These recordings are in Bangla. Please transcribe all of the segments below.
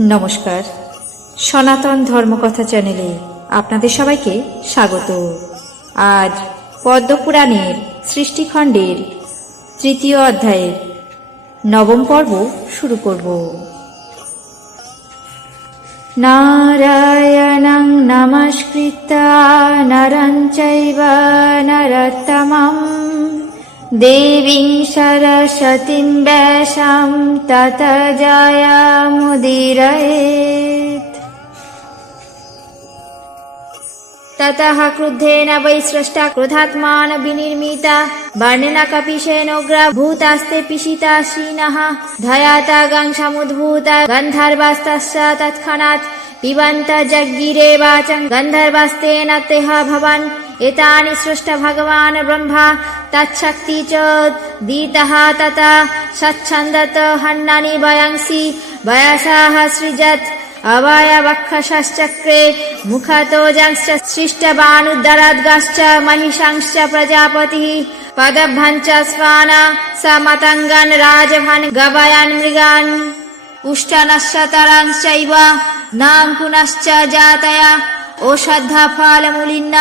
নমস্কার। সনাতন ধর্মকথা চ্যানেলে আপনাদের সবাইকে স্বাগত। আজ পদ্মপুরাণের সৃষ্টিখণ্ডের তৃতীয় অধ্যায়ের নবম পর্ব শুরু করব। নারায়ণং নমস্কৃত্য, নরং চৈব, নরোত্তমম। देवीं सरस्वतीं वेषां तत जयामुदीरयेत् ततः क्रुद्धेन वै सृष्टा क्रुधात्मान विनिर्मिता वर्णिन कपिशेनोग्रा भूतास्ते पिशिता श्रीनः धयाता गंशमुद्भूता गन्धर्वास्तस्य तत्क्षणात् पिबन्त जग्गिरे वाचं गन्धर्वास्तेन तेह भवन् एतानि सृष्ट भगवान् ब्रह्मा तच्छक्ति च दीतः तथा सच्छन्दत हन्नानि वयंसि वयसाः सृजत् अवयवक्षश्चक्रे मुखतोजंश्च सृष्टवानुदरद्गश्च महिषंश्च प्रजापतिः पदभञ्च स्वान स मतङ्गन् राजभन् गवयन् मृगान् उष्टनश्च तरंश्चैव नाङ्कुनश्च जातय ओषधफलमुलिन्न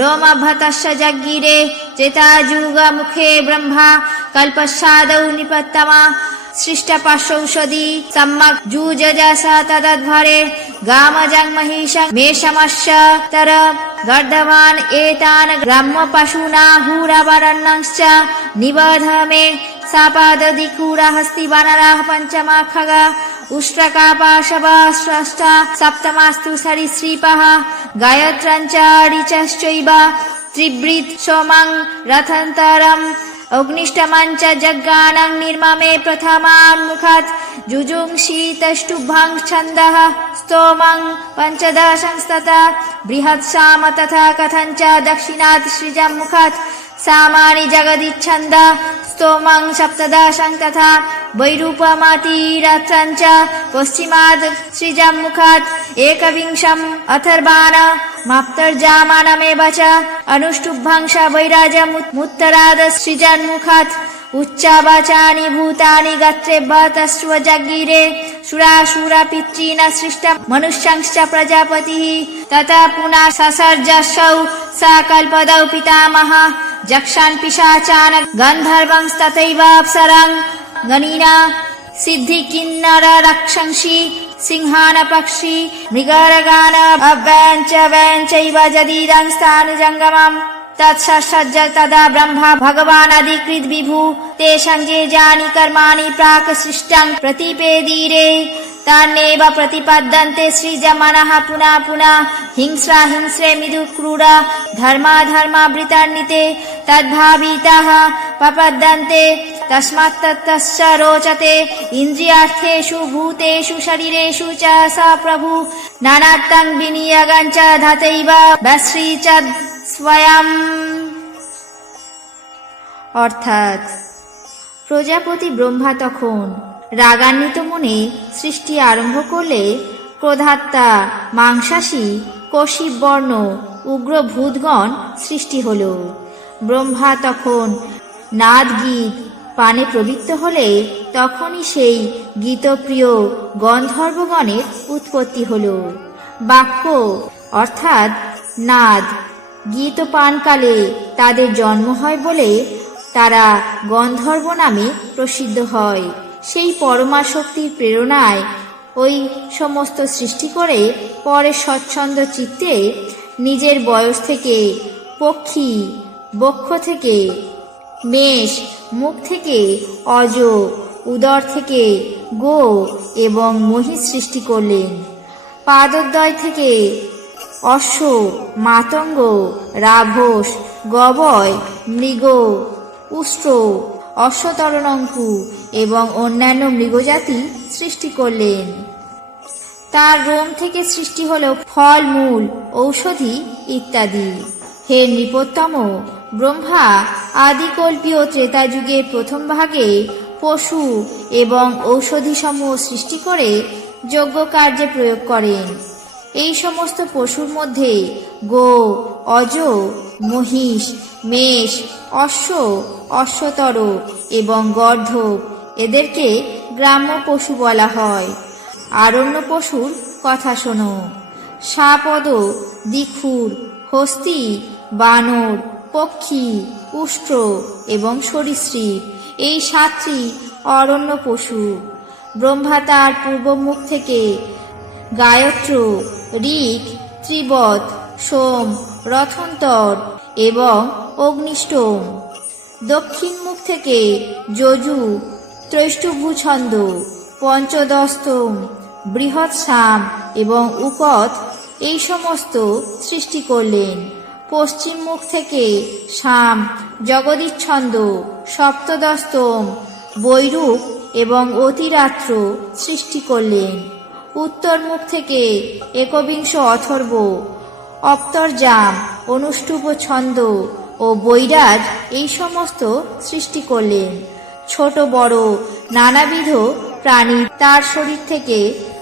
रोमभतश्च जग्गिरे त्रेतायुगमुखे ब्रह्मा कल्पशादौ निपत्तमा सृष्टपशौषधि सम्मक् जुजस तदध्वरे गामजं महिषं मेषमश्च तर गर्धवान् एतान् ग्राम्यपशूना हूरवरण्यश्च निबध मे सापादधिकूरहस्ति वानराः पञ्चमा खग उष्ट्रकापाशवस्रष्टा सप्तमास्तु सरीसृपः गायत्रञ्चारिचश्चैव त्रिवृत् सोमं रथन्तरम् अग्निष्टमञ्च जग्गानं निर्ममे प्रथमान्मुखात् जुजुंषीतष्टुभं छन्दः स्तोमं पञ्चदशंस्तथा बृहत्साम तथा कथञ्च दक्षिणात् सृजमुखात् सामानि जगदिच्छन्द स्तोमं सप्तदशं तथा वैरूपमतिरथञ्च पश्चिमात् सृजमुखात् एकविंशम् अथर्वाण माप्तर्जामानमेव च अनुष्टुभ्यं स वैराजमुत्तराद सृजन्मुखात् उच्चावाचानि भूतानि गत्रेभ्यतस्व जगिरे सुरासुरपितॄन् सृष्ट मनुष्यंश्च प्रजापतिः तथा पुनः ससर्जसौ स कल्पदौ पितामह जक्षान् पिशाचान् गन्धर्वंस्तथैव अप्सरं गणिना सिद्धिकिन्नर रक्षंसि सिंहान पक्षी मृगरगान अव्यञ्च व्यञ्चैव जदीदं स्थानुजङ्गमम् तत्सज्ज तदा ब्रह्मा भगवानधिकृत विभु तेषां ये जानि कर्माणि प्राक् सृष्टं प्रतिपेदीरे तान्नेव प्रतिपद्यन्ते सृजमनः पुनः पुनः हिंस्रा हिंस्रे मृदु क्रूर धर्माधर्मावृतान्विते तद्भाविताः प्रपद्यन्ते तस्मात् तत्तश्च रोचते इन्द्रियार्थेषु भूतेषु शरीरेषु च स प्रभु नानात्तं विनियोगं च धतैव वश्री च স্বয়ং অর্থাৎ প্রজাপতি ব্রহ্মা তখন রাগান্বিত মনে সৃষ্টি আরম্ভ করলে ক্রোধাত্মা, মাংসাশী কশিব বর্ণ উগ্র ভূতগণ সৃষ্টি হল। ব্রহ্মা তখন নাদ গীত পানে প্রবৃত্ত হলে তখনই সেই গীতপ্রিয় গন্ধর্বগণের উৎপত্তি হল। বাক্য অর্থাৎ নাদ গীত পানকালে তাদের জন্ম হয় বলে তারা গন্ধর্ব নামে প্রসিদ্ধ হয়। সেই পরমা শক্তির প্রেরণায় ওই সমস্ত সৃষ্টি করে পরে স্বচ্ছন্দ চিত্তে নিজের বয়স থেকে পক্ষী, বক্ষ থেকে মেষ, মুখ থেকে অজ, উদর থেকে গো এবং মহিষ সৃষ্টি করলেন। পাদোদ্দয় থেকে অশ্ব, মাতঙ্গ, রাভস, গবয়, মৃগ, উষ্ট্র অশ্বতরণঙ্কু এবং অন্যান্য মৃগজাতি সৃষ্টি করলেন। তার রোম থেকে সৃষ্টি হল ফল, মূল, ঔষধি ইত্যাদি। হে নৃপোত্তম, ব্রহ্মা আদিকল্পীয় ত্রেতা যুগের প্রথম ভাগে পশু এবং ঔষধিসমূহ সৃষ্টি করে যজ্ঞ কার্যে প্রয়োগ করেন। এই সমস্ত পশুর মধ্যে গো, অজ, মহিষ, মেষ, অশ্ব, অশ্বতর এবং গর্ধব এদেরকে গ্রাম্য পশু বলা হয়। আরণ্য পশুর কথা শোনো। সাপদ, দিখুর, হস্তি, বানর, পক্ষী, উষ্ট্র এবং সরীসৃপ, এই সাতটি অরণ্য পশু। ব্রহ্মা তার পূর্বমুখ থেকে গায়ত্র ঋক ত্রিবত সোম, রথন্তর এবং অগ্নিষ্টম। দক্ষিণ মুখ থেকে যজু ত্রৈষ্টভূছন্দ পঞ্চদস্তম, বৃহৎ সাম এবং উকথ এই সমস্ত সৃষ্টি করলেন। পশ্চিম মুখ থেকে সাম জগদীচ্ছন্দ, সপ্তদস্তম, বৈরূপ এবং অতিরাত্র সৃষ্টি করলেন। উত্তর মুখ থেকে একবিংশ অথর্ব অপ্তরজাম অনুষ্টুপ ছন্দ ও বৈরাজ এই সমস্ত সৃষ্টি করলেন। ছোট, বড়, নানাবিধ প্রাণী তার শরীর থেকে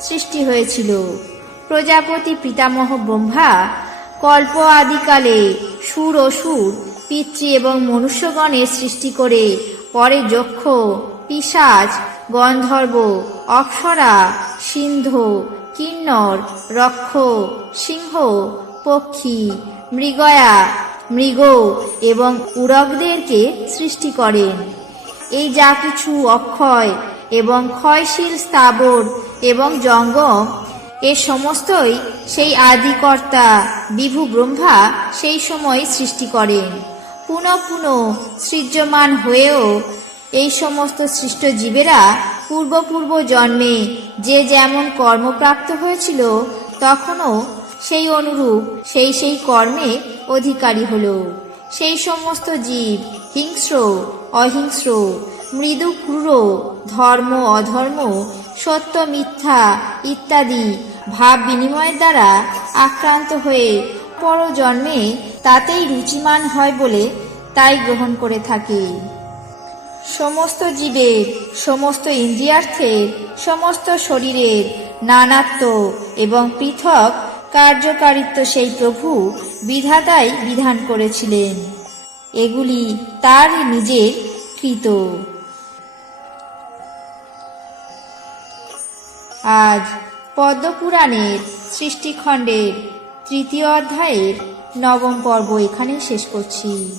সৃষ্টি হয়েছিল। প্রজাপতি পিতামহ ব্রহ্মা কল্প আদিকালে সুর অসুর পিতৃ এবং মনুষ্যগণের সৃষ্টি করে পরে যক্ষ পিসাজ গন্ধর্ব, অপ্সরা, সিন্ধ, কিন্নর, রক্ষ, সিংহ, পক্ষী, মৃগয়া, মৃগ এবং উরগদেরকে সৃষ্টি করেন। এই যা কিছু অক্ষয় এবং ক্ষয়শীল স্থাবর এবং জঙ্গম, এ সমস্তই সেই আদিকর্তা বিভু ব্রহ্মা সেই সময় সৃষ্টি করেন। পুনঃ পুনঃ সৃজ্যমান হয়েও এই সমস্ত সৃষ্ট জীবেরা পূর্বপূর্ব জন্মে যে যেমন কর্মপ্রাপ্ত হয়েছিল, তখনও সেই অনুরূপ সেই সেই কর্মে অধিকারী হল। সেই সমস্ত জীব হিংস্র, অহিংস্র, মৃদু ক্রূর, ধর্ম, অধর্ম, সত্য, মিথ্যা ইত্যাদি ভাব বিনিময়ের দ্বারা আক্রান্ত হয়ে পরজন্মে তাতেই রুচিমান হয় বলে তাই গ্রহণ করে থাকে। সমস্ত জীবের সমস্ত ইন্দ্রিয়ার্থের সমস্ত শরীরের নানাত্ব এবং পৃথক কার্যকারিত্ব সেই প্রভু বিধাতাই বিধান করেছিলেন। এগুলি তার নিজের কৃত। আজ পদ্মপুরাণের সৃষ্টিখণ্ডের তৃতীয় অধ্যায়ের নবম পর্ব এখানেই শেষ করছি।